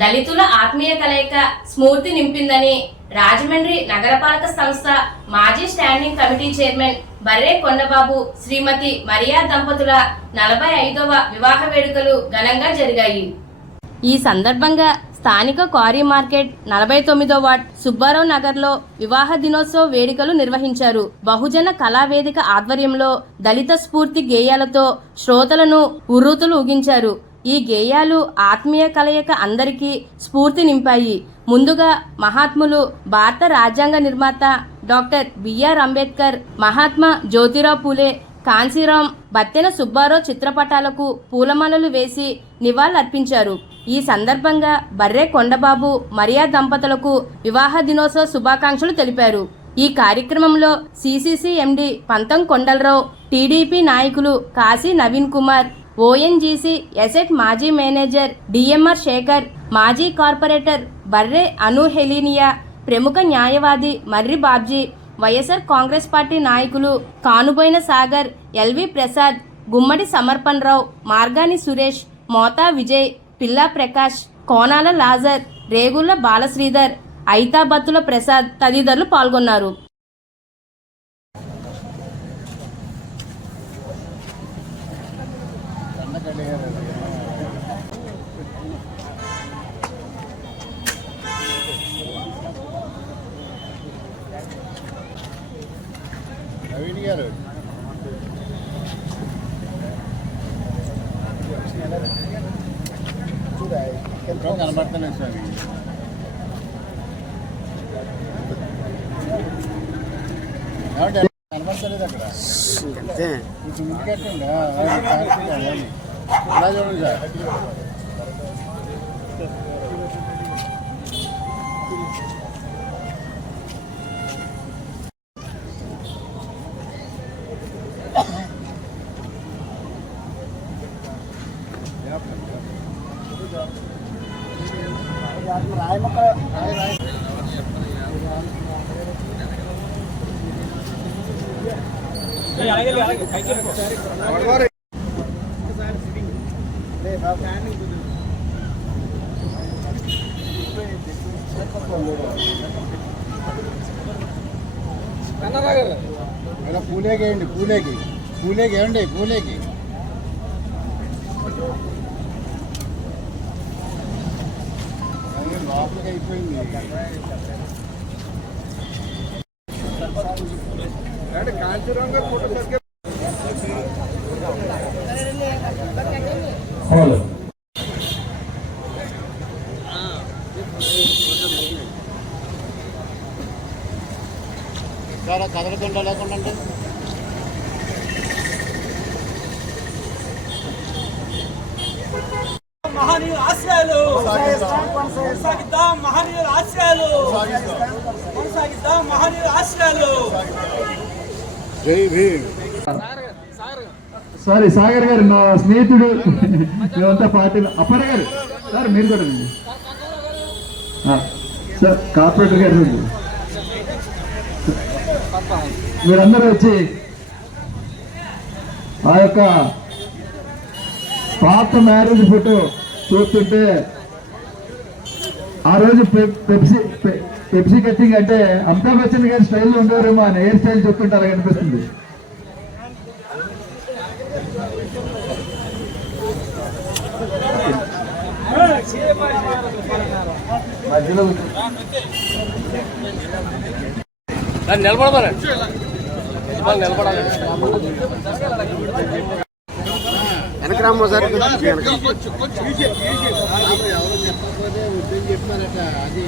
దళితుల ఆత్మీయ కలయిక స్ఫూర్తి నింపిందని రాజమండ్రి నగరపాలక సంస్థ మాజీ స్టాండింగ్ కమిటీ చైర్మన్ బర్రే కొండబాబు శ్రీమతి మరియా దంపతుల 45వ వివాహ వేడుకలు ఘనంగా జరిగాయి. ఈ సందర్భంగా స్థానిక క్వారీ మార్కెట్ 49వ వార్డ్ సుబ్బారావు నగర్లో వివాహ దినోత్సవ వేడుకలు నిర్వహించారు. బహుజన కళావేదిక ఆధ్వర్యంలో దళిత స్ఫూర్తి గేయాలతో శ్రోతలను ఉర్రూతలు ఊగించారు. ఈ గేయాలు ఆత్మీయ కలయిక అందరికీ స్ఫూర్తి నింపాయి. ముందుగా మహాత్ములు భారత రాజ్యాంగ నిర్మాత డాక్టర్ బిఆర్ అంబేద్కర్, మహాత్మా జ్యోతిరావు పూలే, కాంశీరాం, బత్తెన సుబ్బారావు చిత్రపటాలకు పూలమాలలు వేసి నివాళులర్పించారు. ఈ సందర్భంగా బర్రే కొండబాబు మరియా దంపతులకు వివాహ దినోత్సవ శుభాకాంక్షలు తెలిపారు. ఈ కార్యక్రమంలో సిసిసి ఎండి పంతం కొండలరావు, టీడీపీ నాయకులు కాశీ నవీన్ కుమార్, ఓఎన్జీసీ ఎసెట్ మాజీ మేనేజర్ డిఎంఆర్ శేఖర్, మాజీ కార్పొరేటర్ బర్రే అను హెలీనియా, ప్రముఖ న్యాయవాది మర్రి బాబ్జీ, వైఎస్ఆర్ కాంగ్రెస్ పార్టీ నాయకులు కానుబోయిన సాగర్, ఎల్వి ప్రసాద్, గుమ్మడి సమర్పణ్ రావు, మార్గాని సురేష్, మోతా విజయ్, పిల్లా ప్రకాష్, కోనాల లాజర్, రేగుళ్ల బాలశ్రీధర్, ఐతాబత్తుల ప్రసాద్ తదితరులు పాల్గొన్నారు. కనబడుతున్నాయి సార్. కనబడతలేదు అక్కడ ఇంకెట్టండి అలా చూడండి సార్. పూలేకేయండి, పూలేకి ఏమండి, పూలేకి లోపలికి అయిపోయింది. కాంచీరాంగా ఫోటో చాలా కదలకుండా లేకుండా అంటే మహనీయుల ఆశయాలు కొనసాగిద్దాం, మహనీయుల ఆశయాలు కొనసాగిద్దాం, మహనీయుల ఆశయాలు. జై భీమ్. సారీ సాగర్ గారు నా స్నేహితుడు, మేమంతా పార్టీలో. అప్పర్ గారు సార్ మీరు కూడా సార్ కార్పొరేటర్ గారు మీరందరూ వచ్చి ఆ యొక్క పాత మ్యారేజ్ ఫోటో చూస్తుంటే ఆ రోజు పెప్సీ కట్టింగ్ అంటే అమితాబ్ బచ్చన్ గారి స్టైల్లో ఉండేవారేమో, ఆయన హెయిర్ స్టైల్ చూస్తుంటే అలా కనిపిస్తుంది. మధ్యలో నిలబడమని నిలబడాలి. వెనక రామ్మ సార్ ఎవరు చెప్పకపోతే ఉద్యోగం చెప్తారట. అది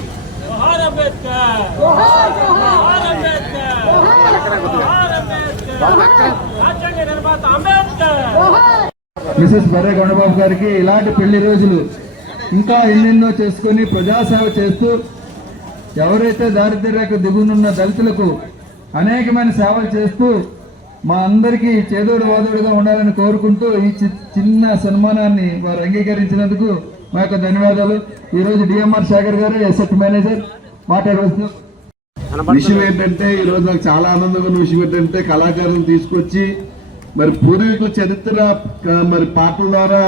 మిసెస్ బర్రే కొండబాబు గారికి ఇలాంటి పెళ్లి రోజులు ఇంకా ఎన్నెన్నో చేసుకుని ప్రజాసేవ చేస్తూ ఎవరైతే దారిద్ర్య రేఖ దిగునున్న దళితులకు అనేకమైన సేవలు చేస్తూ మా అందరికీ చేదోడు వాదోడుగా ఉండాలని కోరుకుంటూ ఈ చిన్న సన్మానాన్ని వారు అంగీకరించినందుకు మా యొక్క ధన్యవాదాలు. ఈరోజు డిఎంఆర్ శేఖర్ గారు ఎసెట్ మేనేజర్ మాట్లాడవచ్చు. విషయం ఏంటంటే ఈరోజు నాకు చాలా ఆనందంగా ఉన్న విషయం ఏంటంటే కళాకారులను తీసుకొచ్చి మరి పూర్వీకుల చరిత్ర మరి పాటల ద్వారా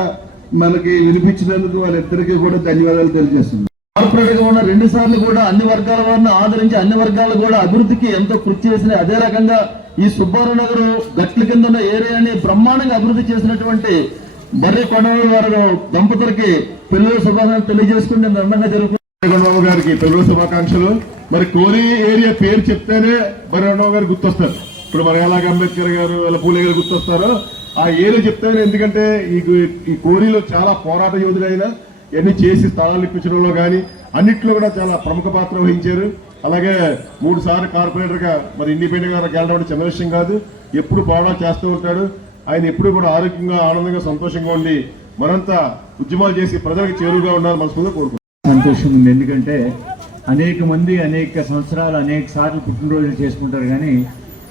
మనకి వినిపించినందుకు వాళ్ళిద్దరికీ కూడా ధన్యవాదాలు తెలియజేస్తున్నాం. కార్పొరేట్గా ఉన్న 2 సార్లు కూడా అన్ని వర్గాల వారిని ఆదరించి అన్ని వర్గాలు కూడా అభివృద్ధికి ఎంతో కృషి చేసిన, అదే రకంగా ఈ సుబ్బారావు నగర్ గట్ల కింద ఉన్న ఏరియాని బ్రహ్మాండంగా అభివృద్ధి చేసినటువంటి బర్రె కొండబాబు గారు దంపతులకి పెళ్లి శుభాకాంక్షలు తెలియజేసుకుంటే అందంగా జరుగుతుంది. కొండబాబు గారికి పెళ్లి శుభాకాంక్షలు. మరి కోరి ఏరియా పేరు చెప్తేనే బర్రె కొండబాబు గారు గుర్తొస్తారు. ఇప్పుడు మరి ఎలాగ అంబేద్కర్ గారు ఇలా పూలే గారు గుర్తొస్తారో ఆ ఏరియా చెప్తేనే, ఎందుకంటే ఈ కోరిలో చాలా పోరాట యోధులైన ఇవన్నీ చేసి స్థలాలు ఇప్పించడంలో కానీ అన్నింటిలో కూడా చాలా ప్రముఖ పాత్ర వహించారు. అలాగే 3 సార్లు కార్పొరేటర్ గా మరి ఇండిపెండెంట్ గా గెలవడం చిన్న విషయం కాదు. ఎప్పుడు పోరాటం చేస్తూ ఉంటాడు. ఆయన ఎప్పుడు కూడా ఆరోగ్యంగా, ఆనందంగా, సంతోషంగా ఉండి మరంతా ఉద్యమాలు చేసి ప్రజలకు చేరువుగా ఉండాలని మనస్ఫూర్తిగా కోరుకుంటున్నాను. సంతోషం ఉంది. ఎందుకంటే అనేక మంది అనేక సంవత్సరాలు అనేక సార్లు పుట్టినరోజులు చేసుకుంటారు, కానీ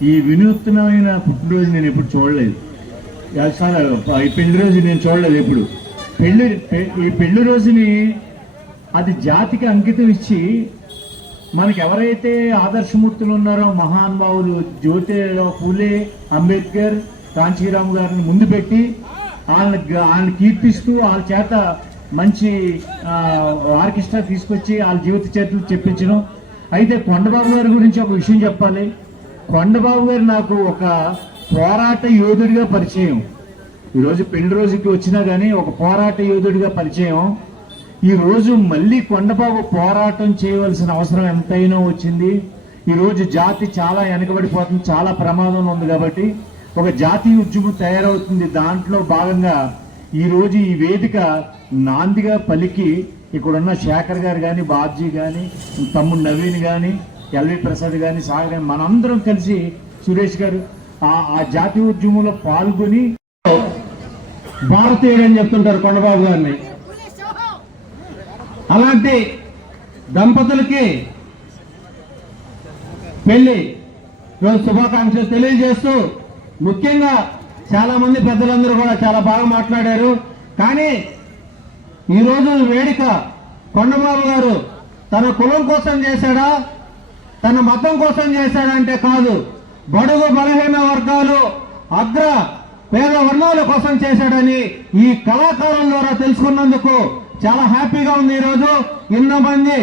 ఈ వినూత్నమైన పుట్టినరోజు నేను ఎప్పుడు చూడలేదు. ఈ పెళ్లి రోజు నేను చూడలేదు ఎప్పుడు. ఈ పెళ్లి రోజుని అది జాతికి అంకితం ఇచ్చి మనకి ఎవరైతే ఆదర్శమూర్తులు ఉన్నారో మహానుభావులు జ్యోతిరావు పూలే, అంబేద్కర్, కాంచీరామ్ గారిని ముందు పెట్టి వాళ్ళని కీర్తిస్తూ వాళ్ళ చేత మంచి ఆర్కెస్ట్రా తీసుకొచ్చి వాళ్ళ జీవిత చరిత్రలు చెప్పించడం. అయితే కొండబాబు గారి గురించి ఒక విషయం చెప్పాలి. కొండబాబు గారు నాకు ఒక పోరాట యోధుడిగా పరిచయం. ఈరోజు పెళ్లి రోజుకి వచ్చినా కానీ ఒక పోరాట యోధుడిగా పరిచయం. ఈ రోజు మళ్ళీ కొండబాబు పోరాటం చేయవలసిన అవసరం ఎంతైనా వచ్చింది. ఈరోజు జాతి చాలా వెనకబడిపోతుంది, చాలా ప్రమాదంలో ఉంది. కాబట్టి ఒక జాతీయ ఉద్యమం తయారవుతుంది. దాంట్లో భాగంగా ఈరోజు ఈ వేదిక నాందిగా పలికి ఇక్కడున్న శేఖర్ గారు కానీ, బాబ్జీ కానీ, తమ్ముడు నవీన్ కానీ, ఎల్వి ప్రసాద్ కానీ, సాగర్, మనందరం కలిసి సురేష్ గారు ఆ జాతీయ ఉద్యమంలో పాల్గొని భారతీయుడు అని చెప్తుంటారు కొండబాబు గారిని. అలాంటి దంపతులకి పెళ్లి రోజు శుభాకాంక్షలు తెలియజేస్తూ, ముఖ్యంగా చాలా మంది పెద్దలందరూ కూడా చాలా బాగా మాట్లాడారు. కానీ ఈరోజు వేడుక కొండబాబు గారు తన కులం కోసం చేశాడా, తన మతం కోసం చేశాడా అంటే కాదు, బడుగు బలహీన వర్గాలు, అగ్ర పేద వర్ణాల కోసం చేశాడని ఈ కళాకారుల ద్వారా తెలుసుకున్నందుకు చాలా హ్యాపీగా ఉంది. ఈరోజు ఇంతమంది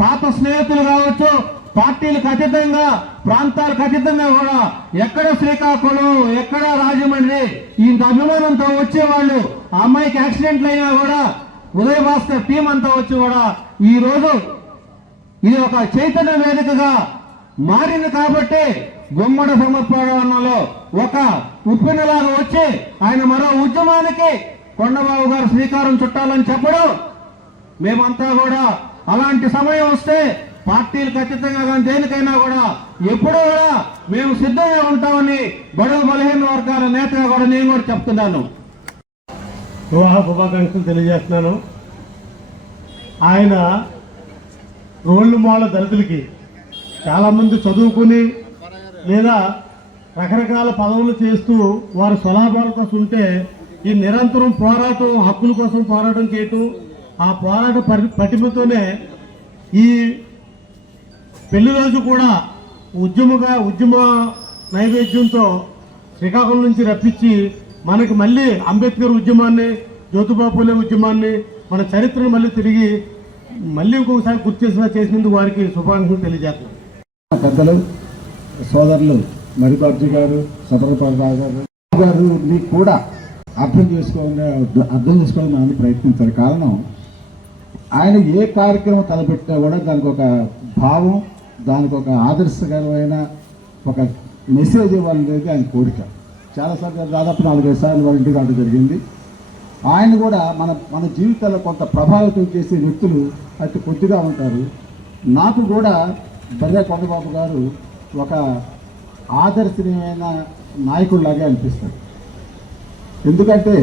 పాత స్నేహితులు కావచ్చు, పార్టీలకు అతీతంగా, ప్రాంతాలకు అతీతంగా కూడా ఎక్కడ శ్రీకాకుళం, ఎక్కడ రాజమండ్రి ఇంత అభిమానంతో వచ్చేవాళ్ళు. ఆ అమ్మాయికి యాక్సిడెంట్లు అయినా కూడా ఉదయ భాస్కర్ టీం అంతా వచ్చి కూడా ఈ రోజు ఇది ఒక చైతన్య వేదికగా మారింది. కాబట్టి గుమ్మడి సమర్పణలో ఒక ఉప్పినలాగా వచ్చి ఆయన మరో ఉద్యమానికి కొండబాబు గారు శ్రీకారం చుట్టాలని చెప్పడం, మేమంతా కూడా అలాంటి సమయం వస్తే పార్టీలకు అతీతంగా కానీ దేనికైనా కూడా ఎప్పుడూ కూడా మేము సిద్ధంగా ఉంటామని బడుగు బలహీన వర్గాల నేతగా కూడా నేను కూడా చెప్తున్నాను. వివాహ శుభాకాంక్షలు తెలియజేస్తున్నాను. ఆయన రోడ్లు మాల దళితులకి చాలామంది చదువుకుని లేదా రకరకాల పదవులు చేస్తూ వారి స్వలాభాల కోసం ఉంటే ఈ నిరంతరం పోరాటం, హక్కుల కోసం పోరాటం చేయటం, ఆ పోరాట పటిమతోనే ఈ పెళ్లి రోజు కూడా ఉద్యమ నైవేద్యంతో శ్రీకాకుళం నుంచి రప్పించి మనకి మళ్ళీ అంబేద్కర్ ఉద్యమాన్ని, జ్యోతిబా పూలే ఉద్యమాన్ని, మన చరిత్రను మళ్ళీ తిరిగి ఇంకొకసారి గుర్తు చేసినందుకు వారికి శుభాకాంక్షలు తెలియజేస్తున్నాను. పెద్దలు, సోదరులు మరిబాబ్జీ గారు, సతరపాల్ గారు మీకు కూడా అర్థం చేసుకోవాలని ప్రయత్నించారు. కారణం ఆయన ఏ కార్యక్రమం తలపెట్టినా కూడా దానికి ఒక భావం, దానికి ఒక ఆదర్శకరమైన ఒక మెసేజ్ ఇవ్వాలనేది ఆయన కోరిక. చాలాసార్లు దాదాపు 4-5 సార్లు వాళ్ళ ఇంటికి రావడం జరిగింది. ఆయన కూడా మన జీవితాల్లో కొంత ప్రభావితం చేసే వ్యక్తులు అతి కొద్దిగా ఉంటారు. నాకు కూడా బర్రె కొండబాబు గారు ఒక ఆదర్శనీయమైన నాయకుడిలాగే అనిపిస్తారు. ఎందుకంటే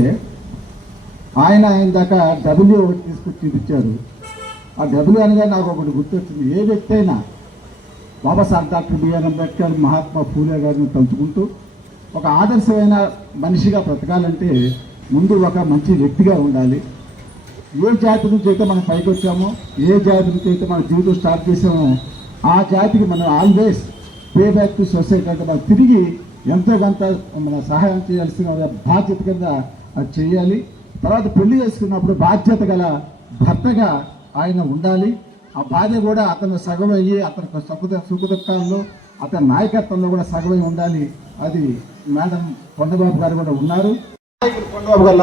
ఆయన దాకా డబ్ల్యూ ఒకటి తీసుకొచ్చి చూపించారు. ఆ డబ్ల్యూ అనగా నాకు ఒకటి గుర్తొచ్చింది. ఏ వ్యక్తి అయినా బాబాసాహెబ్ డాక్టర్ బిఆర్ అంబేద్కర్, మహాత్మా పూలే గారిని తలుచుకుంటూ ఒక ఆదర్శమైన మనిషిగా బ్రతకాలంటే ముందు ఒక మంచి వ్యక్తిగా ఉండాలి. ఏ జాతి నుంచి అయితే మనం పైకి వచ్చామో, ఏ జాతి నుంచి అయితే మన జీవితం స్టార్ట్ చేసామో ఆ జాతికి మనం always pay back to society అంటే మనం తిరిగి ఎంతో కొంత మన సహాయం చేయాల్సిన బాధ్యత కింద అది చేయాలి. తర్వాత పెళ్లి చేసుకున్నప్పుడు బాధ్యత గల భర్తగా ఆయన ఉండాలి. ఆ భార్య కూడా అతను సగమయ్యి అతని సుఖ దుఃఖాల్లో అతని నాయకత్వంలో కూడా సగమై ఉండాలి. అది మేడం కొండబాబు గారు కూడా ఉన్నారు. కొండబాబు గారు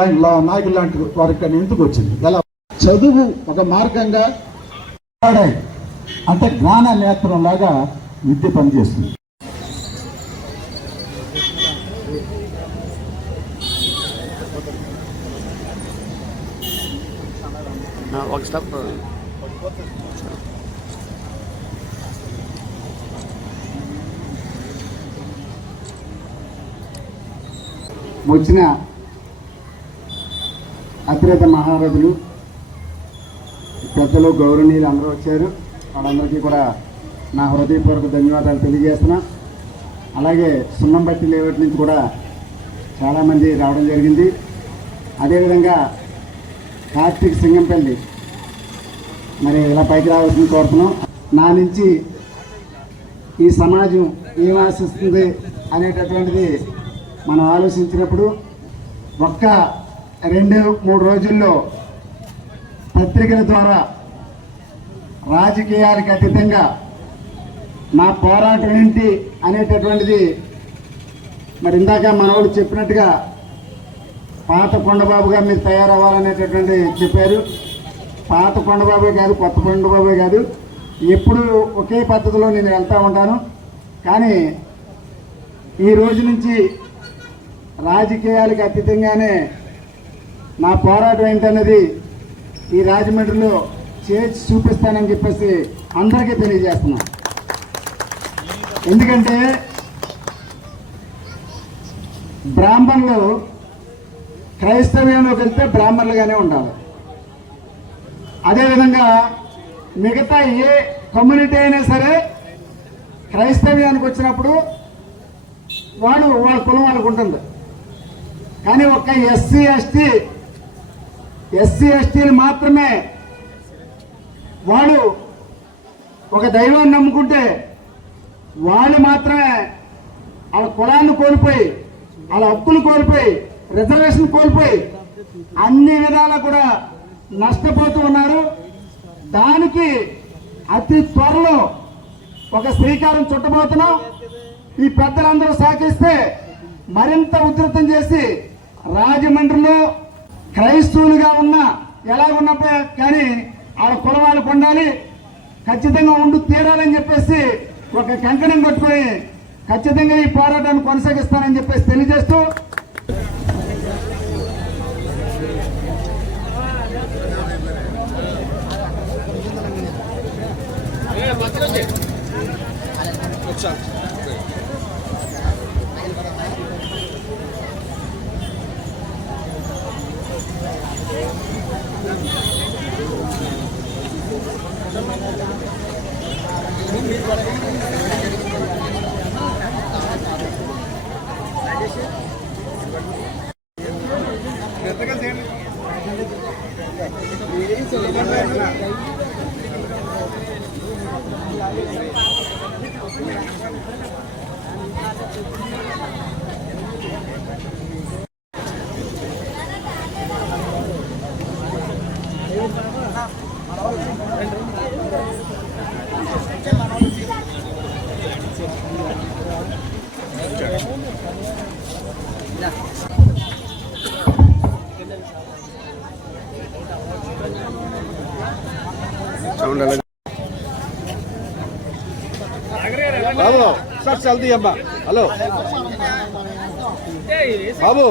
నాయకులు లాంటి వారికి ఎందుకు వచ్చింది? ఎలా చదువు ఒక మార్గంగా అంటే జ్ఞాన నేత్రం లాగా విద్య పనిచేస్తుంది. ఒక స్టెప్ వచ్చిన అతిరేత మహారథులు పెద్దలు గౌరవనీయులు అందరూ వచ్చారు. వాళ్ళందరికీ కూడా నా హృదయపూర్వక ధన్యవాదాలు తెలియజేస్తున్నా. అలాగే సున్నంబట్టి లేఅవుట్ నుంచి కూడా చాలామంది రావడం జరిగింది. అదేవిధంగా కార్తీక్ సింగంపల్లి మరి ఇలా పైకి రావాల్సింది కోరుతున్నాం. నా నుంచి ఈ సమాజం ఏం ఆశిస్తుంది అనేటటువంటిది మనం ఆలోచించినప్పుడు ఒక్క 2-3 రోజుల్లో పత్రికల ద్వారా రాజకీయాలకు అతీతంగా నా పోరాటం ఏంటి అనేటటువంటిది మరి ఇందాక మనవాళ్ళు చెప్పినట్టుగా పాత కొండబాబుగా మీరు తయారవ్వాలనేటటువంటి చెప్పారు. పాత కొండబాబే కాదు, కొత్త కొండబాబే కాదు, ఎప్పుడు ఒకే పద్ధతిలో నేను వెళ్తూ ఉంటాను. కానీ ఈ రోజు నుంచి రాజకీయాలకు అతీతంగానే నా పోరాటం ఏంటన్నది ఈ రాజమండ్రిలో చేసి చూపిస్తానని చెప్పేసి అందరికీ తెలియజేస్తున్నాను. ఎందుకంటే బ్రాహ్మణులు క్రైస్తవ్యంలోకి వెళ్తే బ్రాహ్మణులుగానే ఉండాలి. అదేవిధంగా మిగతా ఏ కమ్యూనిటీ అయినా సరే క్రైస్తవ్యానికి వచ్చినప్పుడు వాళ్ళ కులం వాళ్ళకు ఉంటుంది. కానీ ఒక్క ఎస్సీ ఎస్టీలు మాత్రమే వాళ్ళు ఒక దైవాన్ని నమ్ముకుంటే వాళ్ళు మాత్రమే వాళ్ళ కులాన్ని కోల్పోయి, వాళ్ళ హక్కులు కోల్పోయి, రిజర్వేషన్ కోల్పోయి అన్ని విధాలా కూడా నష్టపోతూ ఉన్నారు. దానికి అతి త్వరలో ఒక శ్రీకారం చుట్టబోతున్నాం. ఈ పెద్దలందరూ సహకరిస్తే మరింత ఉధృతం చేసి రాజమండ్రిలో క్రైస్తవులుగా ఉన్నా ఎలా ఉన్నప్పుడు కానీ వాళ్ళ కులవాళ్ళకు ఉండాలి, ఖచ్చితంగా ఉండి తీరాలని చెప్పేసి ఒక కంకణం కట్టుకొని ఖచ్చితంగా ఈ పోరాటాన్ని కొనసాగిస్తానని చెప్పేసి తెలియజేస్తూ బాబు సార్ చల్దీ అమ్మా. హలో బాబు,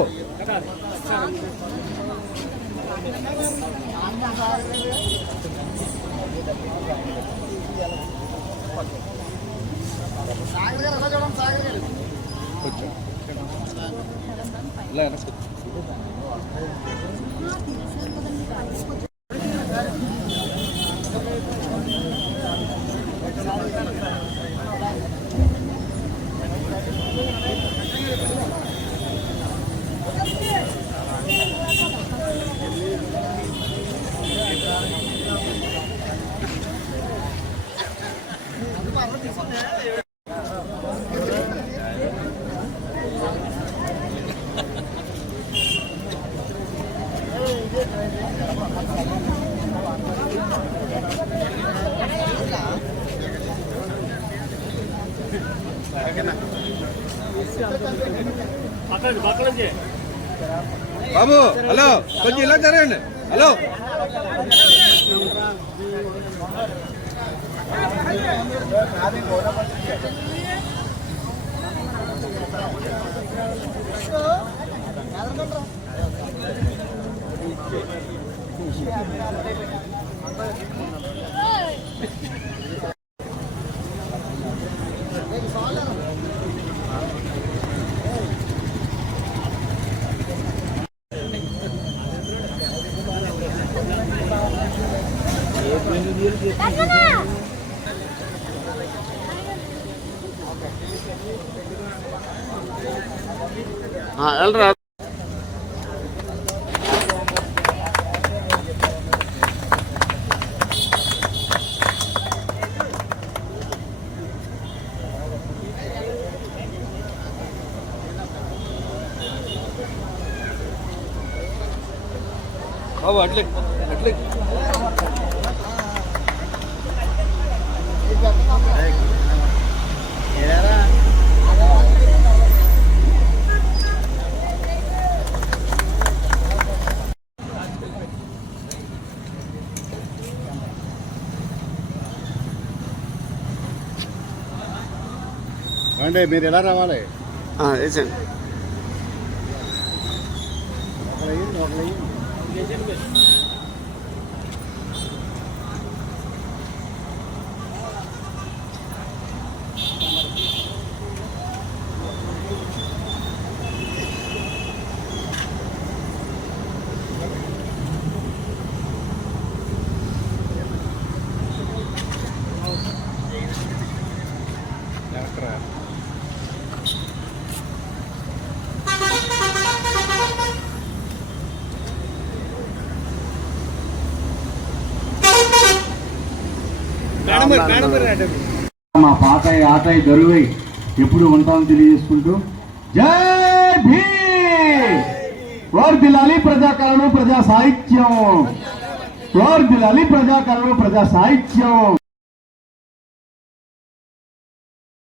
బాబు హలో కొంచెం ఇలా జరగండి హలో వెళ్ళరా బాబు అట్లే అట్లే అంటే మీరు ఎలా రావాలి వేసండి మా పాత ఆటై దరువై ఎప్పుడు ఉంటామని తెలియజేసుకుంటూ జై భీమ్ వర్ధిల్లాలి ప్రజాకరణ ప్రజా సాహిత్యం వర్ధిల్లాలి ప్రజాకరణ ప్రజా సాహిత్యం